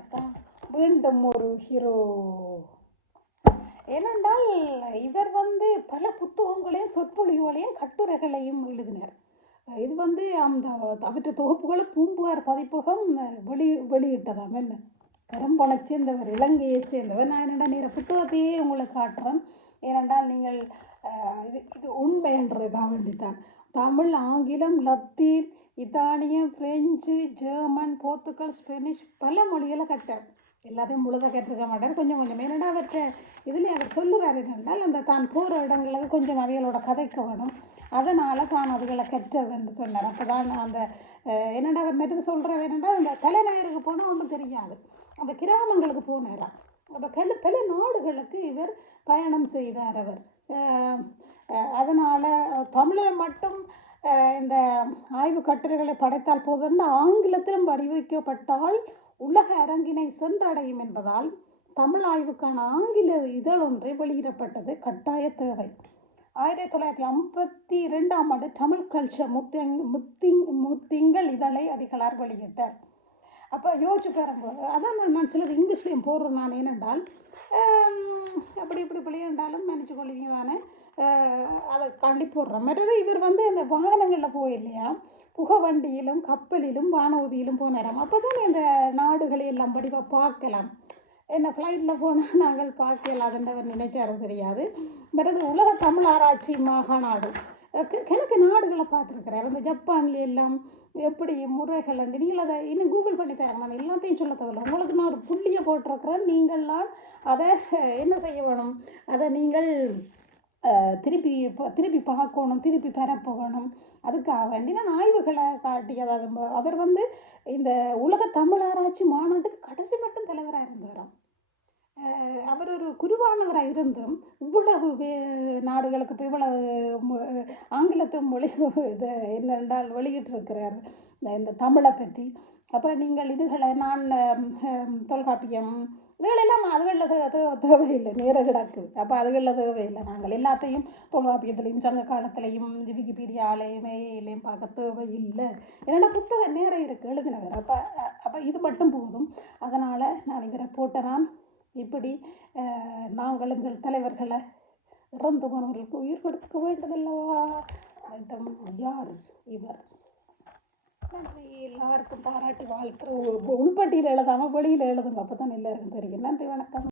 வணக்கம். மீண்டும் ஒரு ஹீரோ. ஏனென்றால் இவர் பல புத்தகங்களையும் சொற்பொழிவுகளையும் கட்டுரைகளையும் எழுதினார். இது அந்த அவற்றை தொகுப்புகளை பூம்புகார் பதிப்பகம் வெளியிட்டதாம். என்ன பெரும்பணை சேர்ந்தவர், இலங்கையை சேர்ந்தவர். நான் என்னடா நேர புத்தகத்தையே உங்களுக்கு காட்டுறேன். ஏனென்றால் நீங்கள் இது உண்மை என்றதுக்காக வேண்டித்தான். தமிழ், ஆங்கிலம், லத்தீன், இத்தாலியம், பிரெஞ்சு, ஜெர்மன், போர்த்துகல், ஸ்பெனிஷ் பல மொழிகளை கட்டார். எல்லாத்தையும் முழுதாக கற்றுக்க மாட்டார், கொஞ்சம் கொஞ்சம். ஏன்னா அவற்றை இதில் அவர் சொல்லுறாரு என்னென்றால், அந்த தான் போகிற இடங்களுக்கு கொஞ்சம் அவைகளோட கதைக்க வேணும், அதனால் தான் அதுகளை கற்றதுன்னு சொன்னார். அப்போ தான் அந்த என்னென்னா அவர் மெது சொல்கிற என்னென்னா, அந்த தலைநகருக்கு போனால் ஒன்றும் தெரியாது, அந்த கிராமங்களுக்கு போனாராம். அப்போ பல நாடுகளுக்கு இவர் பயணம் செய்தார் அவர். அதனால் தமிழை மட்டும் இந்த ஆய்வு கட்டுரைகளை படைத்தால் போதும், ஆங்கிலத்திலும் வடிவமைக்கப்பட்டால் உலக அரங்கினை சென்றடையும் என்பதால் தமிழ் ஆய்வுக்கான ஆங்கில இதழ் ஒன்றை வெளியிடப்பட்டது கட்டாய தேவை. 1952ஆம் ஆண்டு தமிழ் கல்ச்சர் முத்திங்கள் இதழை அடிகளார் வெளியிட்டார். அப்போ யோசிச்சு பாருங்க. அதான் நான் சிலது இங்கிலீஷ்லேயும் போடுறேன். நான் ஏனென்றால் அப்படி இப்படி பிள்ளைண்டாலும் நினச்சி கொள்வீங்க தானே, அதை காண்டி போடுறேன். மற்றது இவர் அந்த வாகனங்களில் போயில்லையா, புகை வண்டியிலும் கப்பலிலும் வானூதியிலும் போனாராம். அப்போ தான் இந்த நாடுகளை எல்லாம் படிவாக பார்க்கலாம். என்ன ஃப்ளைட்டில் போனால் நாங்கள் பார்க்கலாம், அதுன்றவர் நினைச்சாரு தெரியாது. மற்றது உலக தமிழ் ஆராய்ச்சி மாகாநாடு கிழக்கு நாடுகளை பார்த்துருக்கிறார். அந்த ஜப்பான்ல எல்லாம் எப்படி முறைகள் உண்டு. நீங்கள் அதை இன்னும் கூகுள் பண்ணி பாருங்க. நான் எல்லாத்தையும் சொல்ல தேவையில்லை, உங்களுக்கு நான் ஒரு புள்ளியை போட்டிருக்கிறேன். நீங்கள்லாம் அதை என்ன செய்ய வேணும், அதை நீங்கள் திருப்பி பார்க்கணும், திருப்பி பரப்பணும். அதுக்காக வேண்டி நான் ஆய்வுகளை காட்டி, அதாவது அவர் இந்த உலக தமிழ் ஆராய்ச்சி மாநாட்டுக்கு கடைசி மட்டும் தலைவராக இருந்தவராம். அவர் ஒரு குருவானவராக இருந்தும் இவ்வளவு நாடுகளுக்கு இப்போ இவ்வளவு ஆங்கிலத்தின் மொழி இதை என்னென்றால் வெளியிட்டிருக்கிறார் இந்த தமிழை பற்றி. அப்போ நீங்கள் இதுகளை நான் தொல்காப்பியம் இதுகளெல்லாம் அதுகளில் தேவையில்லை, நேர கிடக்குது. அப்போ அதுகளில் தேவையில்லை. நாங்கள் எல்லாத்தையும் தொல்காப்பியத்திலையும் சங்க காலத்திலையும் விக்கிபீடியாலையும் பார்க்க தேவையில்லை. என்னென்னா புத்தகம் நேரம் இருக்குது, எழுதினவர். அப்போ இது மட்டும் போதும். அதனால் நான் இவரை போட்ட நான் இப்படி நாங்கள் எங்கள் தலைவர்களை இறந்து போனவர்களுக்கு உயிர் கொடுக்க வேண்டும் அல்லவா வேண்டும். யார் இவர்? நன்றி. எல்லாருக்கும் பாராட்டி வாழ்த்துற உள்பட்டியில் எழுதாமல் வெளியில் எழுதுங்க, அப்போ தான் எல்லாருக்கும் தெரியும். நன்றி, வணக்கம்.